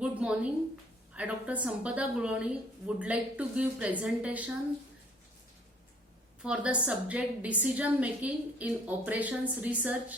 Good morning. I, Dr.Sampada Gulavani, would like to give presentation for the subject decision making in operations research.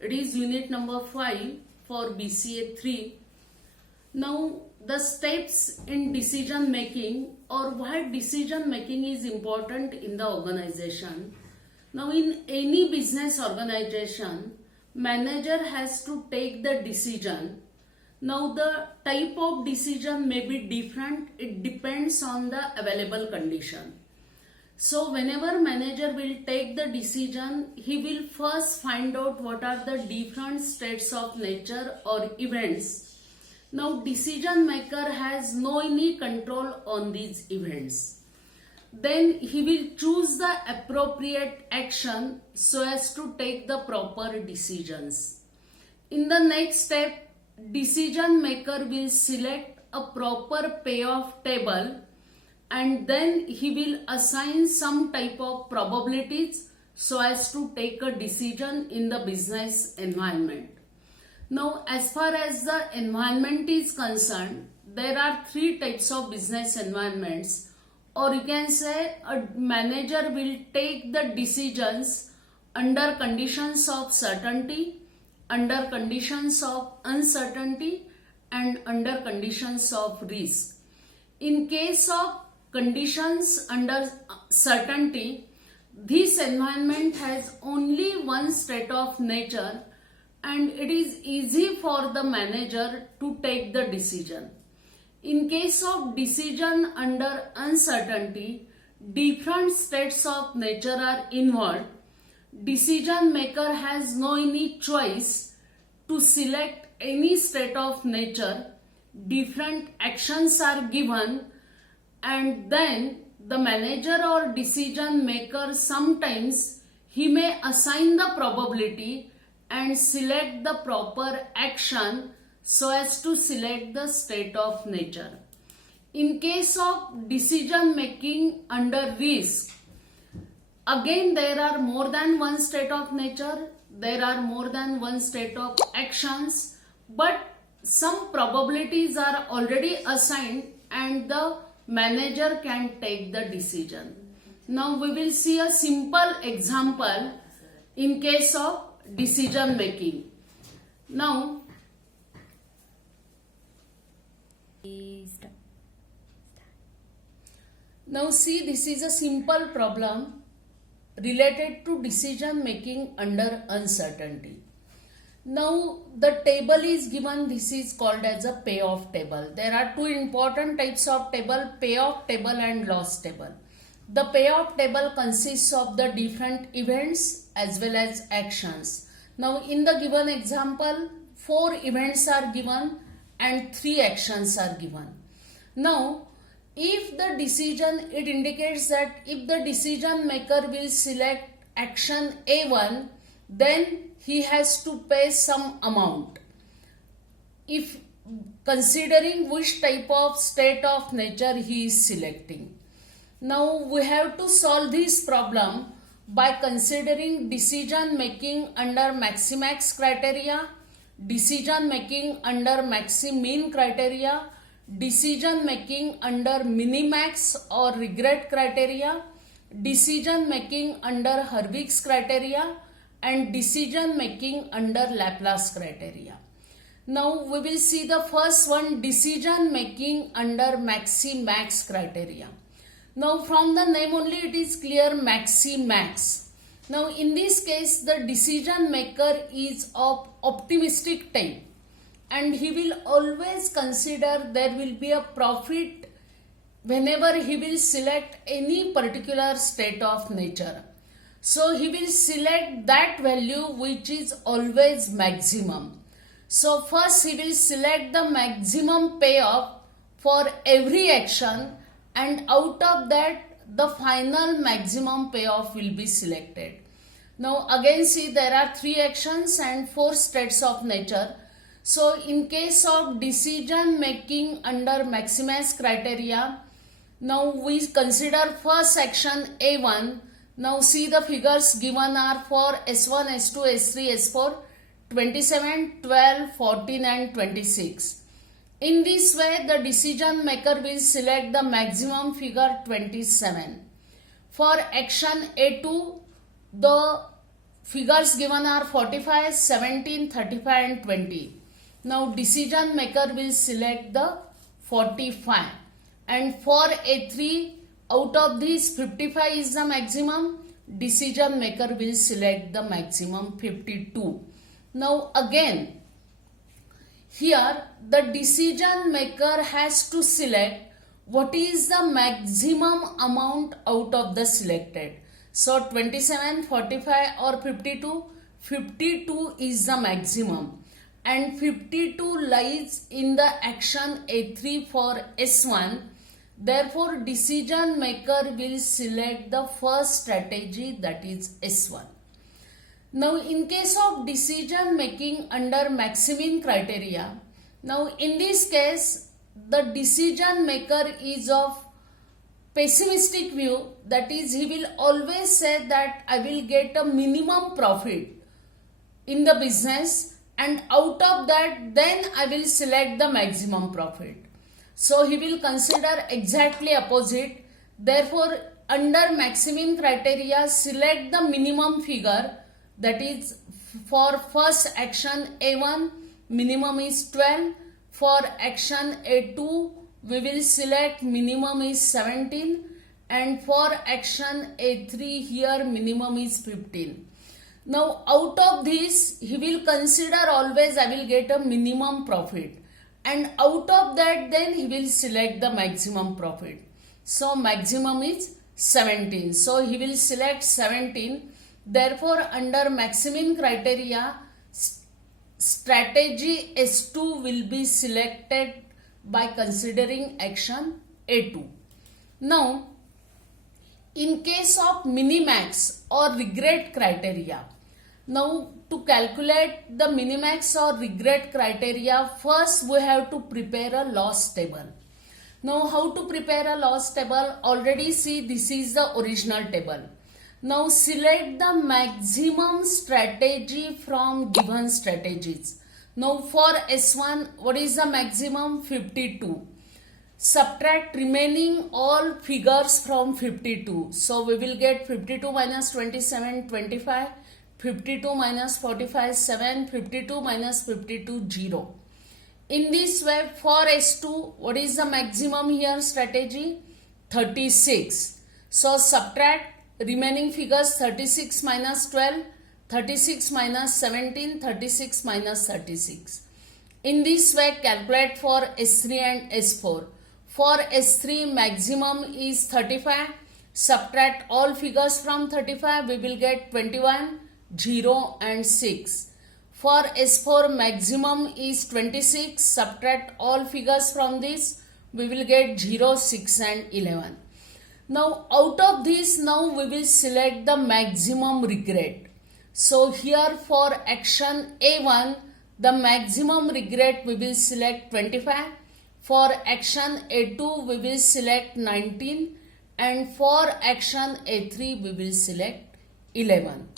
It is unit number 5 for BCA 3. Now the steps in decision making or why decision making is important in the organization. Now in any business organization, manager has to take the decision. Now the type of decision may be different, it depends on the available condition. So whenever manager will take the decision, he will first find out what are the different states of nature or events. Now decision maker has no any control on these events. Then he will choose the appropriate action so as to take the proper decisions. In the next step, decision maker will select a proper payoff table and then he will assign some type of probabilities so as to take a decision in the business environment. Now, as far as the environment is concerned, there are three types of business environments, or you can say a manager will take the decisions under conditions of certainty, under conditions of uncertainty, and under conditions of risk. In case of conditions under certainty, this environment has only one state of nature and it is easy for the manager to take the decision. In case of decision under uncertainty, different states of nature are involved. Decision maker has no any choice to select any state of nature. Different actions are given and then the manager or decision maker sometimes he may assign the probability and select the proper action so as to select the state of nature. In case of decision making under risk, again there are more than one state of nature, there are more than one state of actions, but some probabilities are already assigned and the manager can take the decision. Now we will see a simple example in case of decision making. Now see, this is a simple problem related to decision making under uncertainty. Now the table is given, this is called as a payoff table. There are two important types of table, payoff table and loss table. The payoff table consists of the different events as well as actions. Now in the given example, 4 events are given and 3 actions are given. Now if the decision, it indicates that if the decision maker will select action A1, then he has to pay some amount. If considering which type of state of nature he is selecting. Now we have to solve this problem by considering decision making under maximax criteria, decision making under maxi-min criteria, decision making under minimax or regret criteria, decision making under Hurwitz criteria, and decision making under Laplace criteria. Now we will see the first one, decision making under maxi-max criteria. Now from the name only it is clear, maxi-max. Now in this case the decision maker is of optimistic type and he will always consider there will be a profit whenever he will select any particular state of nature. So he will select that value which is always maximum. So first he will select the maximum payoff for every action and out of that the final maximum payoff will be selected. Now again see, there are 3 actions and 4 states of nature. So in case of decision making under maximax criteria, now we consider first action A1. Now see, the figures given are for S1, S2, S3, S4, 27, 12, 14 and 26. In this way, the decision maker will select the maximum figure 27. For action A2, the figures given are 45, 17, 35 and 20. Now decision maker will select the 45. And for A3, out of these 55 is the maximum, decision maker will select the maximum 52. Now again, here the decision maker has to select what is the maximum amount out of the selected. So 27, 45 or 52, 52 is the maximum and 52 lies in the action A3 for S1. Therefore, decision maker will select the first strategy, that is S1. Now, in case of decision making under Maximin criteria, now in this case, the decision maker is of pessimistic view, that is, he will always say that I will get a minimum profit in the business and out of that then I will select the maximum profit. So he will consider exactly opposite. Therefore, under Maximin criteria, select the minimum figure, that is, for first action A1 minimum is 12, for action A2 we will select minimum is 17 and for action A3 here minimum is 15. Now out of this he will consider always I will get a minimum profit and out of that then he will select the maximum profit. So maximum is 17. So he will select 17. Therefore, under Maximin criteria, strategy S2 will be selected by considering action A2. Now, in case of minimax or regret criteria, now to calculate the minimax or regret criteria, first we have to prepare a loss table. Now, how to prepare a loss table? Already see, this is the original table. Now select the maximum strategy from given strategies. Now for S1, what is the maximum? 52. Subtract remaining all figures from 52. So we will get 52 minus 27, 25. 52 minus 45, 7. 52 minus 52, 0. In this way, for S2, what is the maximum here strategy? 36. So subtract remaining figures, 36 minus 12, 36 minus 17, 36 minus 36. In this way, calculate for S3 and S4. For S3, maximum is 35. Subtract all figures from 35, we will get 21, 0 and 6. For S4, maximum is 26. Subtract all figures from this, we will get 0, 6 and 11. Now out of this, now we will select the maximum regret. So here for action A1, the maximum regret we will select 25. For action A2 we will select 19 and for action A3 we will select 11.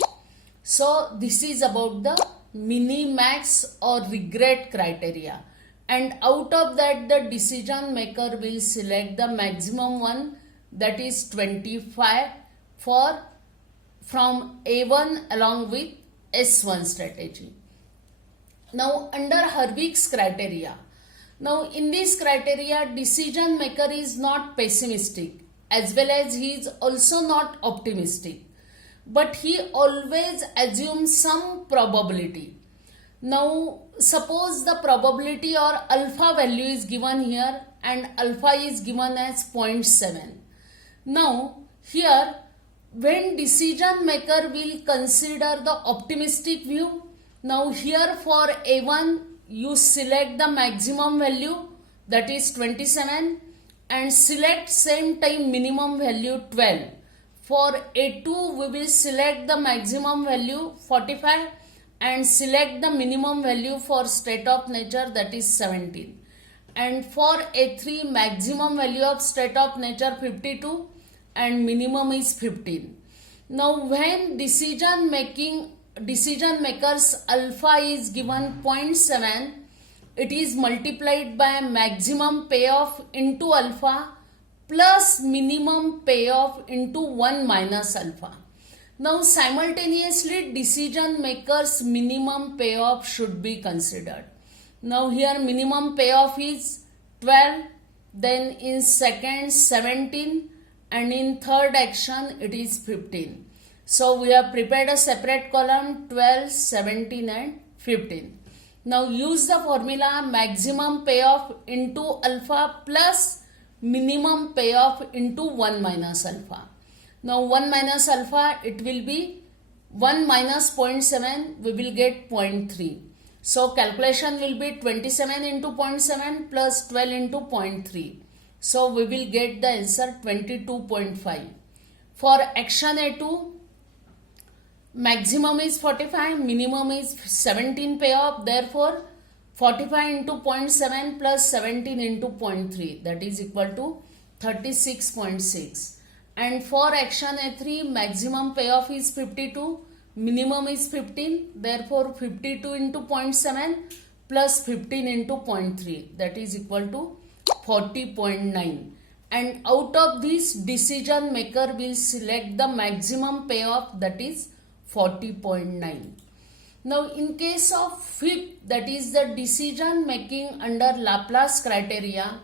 So this is about the minimax or regret criteria, and out of that the decision maker will select the maximum one, that is 25 for from A1 along with S1 strategy. Now under Hurwitz criteria, now in this criteria decision maker is not pessimistic as well as he is also not optimistic, but he always assumes some probability. Now suppose the probability or alpha value is given here and alpha is given as 0.7. Now here when decision maker will consider the optimistic view, now here for A1 you select the maximum value, that is 27, and select same time minimum value 12. For A2 we will select the maximum value 45 and select the minimum value for state of nature, that is 17. And for A3 maximum value of state of nature 52 and minimum is 15. Now when decision makers alpha is given 0.7, it is multiplied by maximum payoff into alpha plus minimum payoff into 1 minus alpha. Now simultaneously decision maker's minimum payoff should be considered. Now here minimum payoff is 12, then in second 17, and in third action it is 15. So we have prepared a separate column 12, 17 and 15. Now use the formula maximum payoff into alpha plus minimum payoff into 1 minus alpha. Now 1 minus alpha, it will be 1 minus 0.7, we will get 0.3. So calculation will be 27 into 0.7 plus 12 into 0.3. So we will get the answer 22.5. For action A2, maximum is 45, minimum is 17 payoff. Therefore, 45 into 0.7 plus 17 into 0.3, that is equal to 36.6. And for action A3, maximum payoff is 52, minimum is 15. Therefore, 52 into 0.7 plus 15 into 0.3, that is equal to 40.9. And out of this, decision maker will select the maximum payoff, that is 40.9. Now in case of fifth, that is the decision making under Laplace criteria.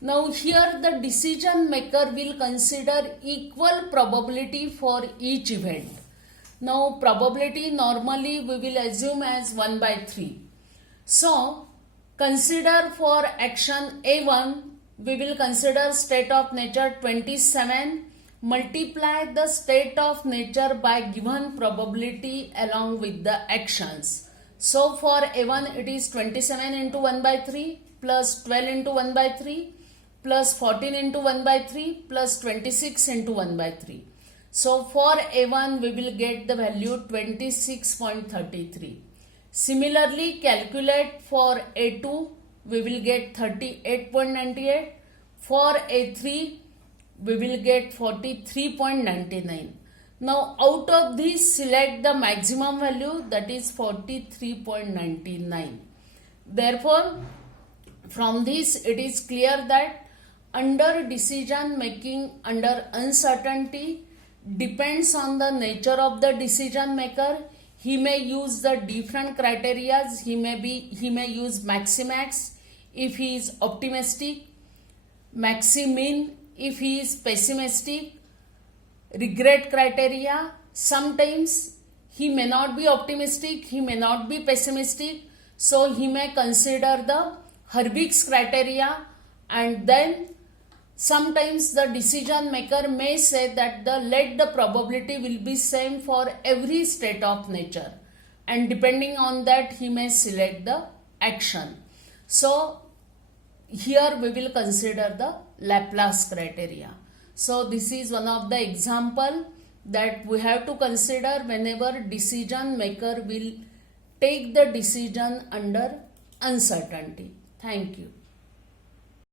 Now here the decision maker will consider equal probability for each event. Now probability normally we will assume as 1 by 3. So consider for action A1, we will consider state of nature 27, multiply the state of nature by given probability along with the actions. So for A1 it is 27 into 1 by 3 plus 12 into 1 by 3 plus 14 into 1 by 3 plus 26 into 1 by 3. So for A1 we will get the value 26.33. Similarly, calculate for A2, we will get 38.98. For A3, we will get 43.99. Now out of this, select the maximum value, that is 43.99. Therefore, from this it is clear that under decision making under uncertainty depends on the nature of the decision maker. He may use the different criteria. He may use maximax if he is optimistic, maximin if he is pessimistic, regret criteria. Sometimes he may not be optimistic, he may not be pessimistic, so he may consider the Hurwitz criteria, and then sometimes the decision maker may say that let the probability will be same for every state of nature, and depending on that he may select the action. So here we will consider the Laplace criteria. So this is one of the example that we have to consider whenever decision maker will take the decision under uncertainty. Thank you.